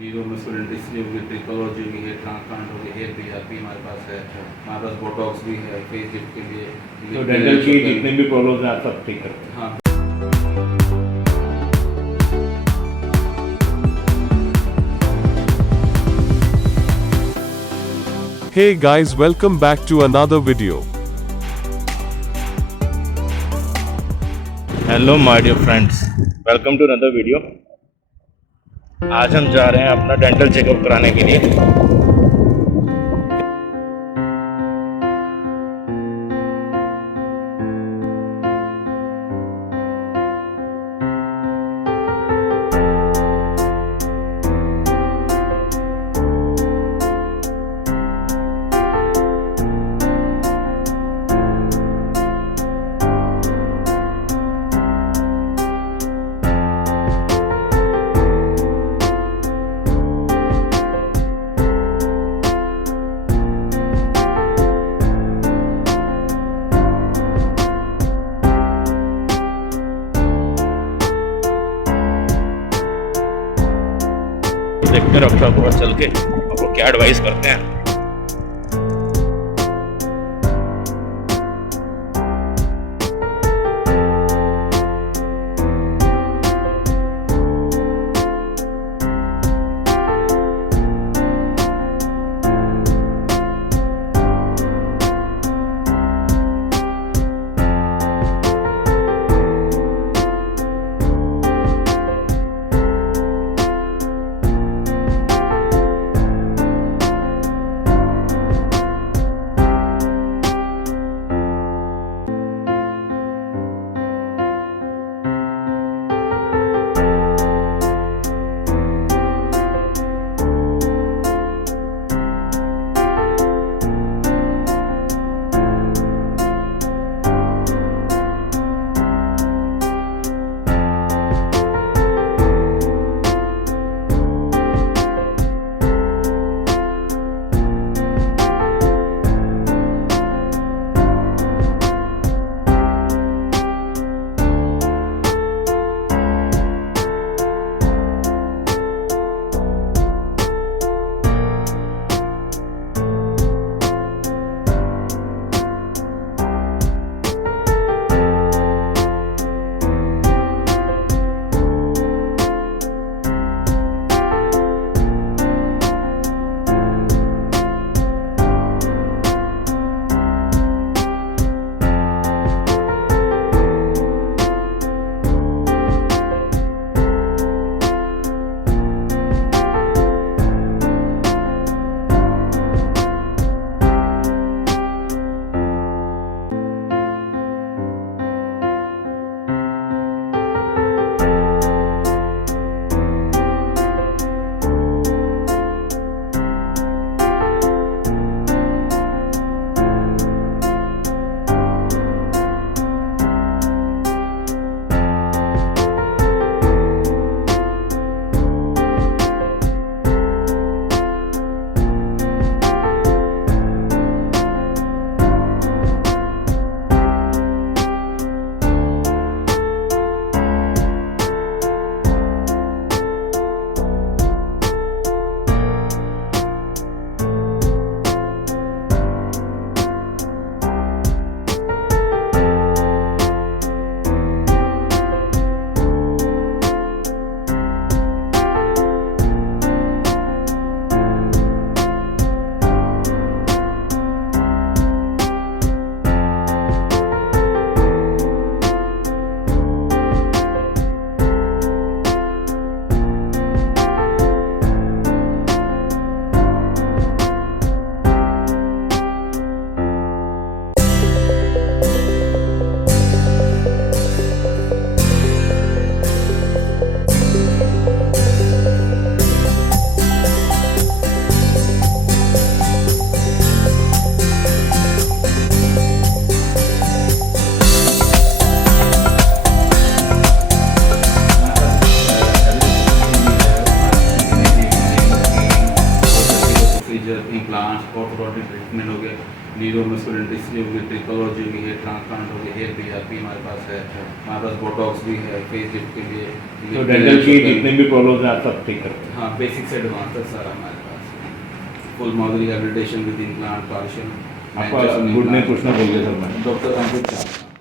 नीरो मस्कुलेंटिसिटी होगी, ट्रिकोलॉजी होगी, हेयर ट्रांसप्लांट होगी, हेयर पीआरपी हमारे पास है, हमारे पास बोटॉक्स भी है फेस लिफ्ट के लिए। तो डेंटल की जितने भी प्रॉब्लम्स हैं आप सब ठीक करते हैं। हाँ। Hey guys, welcome back to another video. Hello my dear friends, welcome to another video. आज हम जा रहे हैं अपना डेंटल चेकअप कराने के लिए। देखते हैं डॉक्टर के पास चल के आपको क्या एडवाइस करते हैं। प्लांट्स ऑर्थोडोंटिक ट्रीटमेंट हो गया, नीरो मस्कुलेंटिसिटी होगी, ट्रिकोलॉजी होगी, हेयर ट्रांसप्लांट होगी, हेयर भी हमारे पास है, हमारे पास बोटॉक्स भी है फेस लिफ्ट के लिए। तो डेंटल की जितने भी प्रॉब्लम्स हैं आप सब ठीक करते हैं? हाँ, बेसिक से एडवांस तक सारा हमारे पास। Full mouth rehabilitation with implant, partial. आपका गुड नेम पूछना भूल गया सर मैं। डॉक्टर अंकित।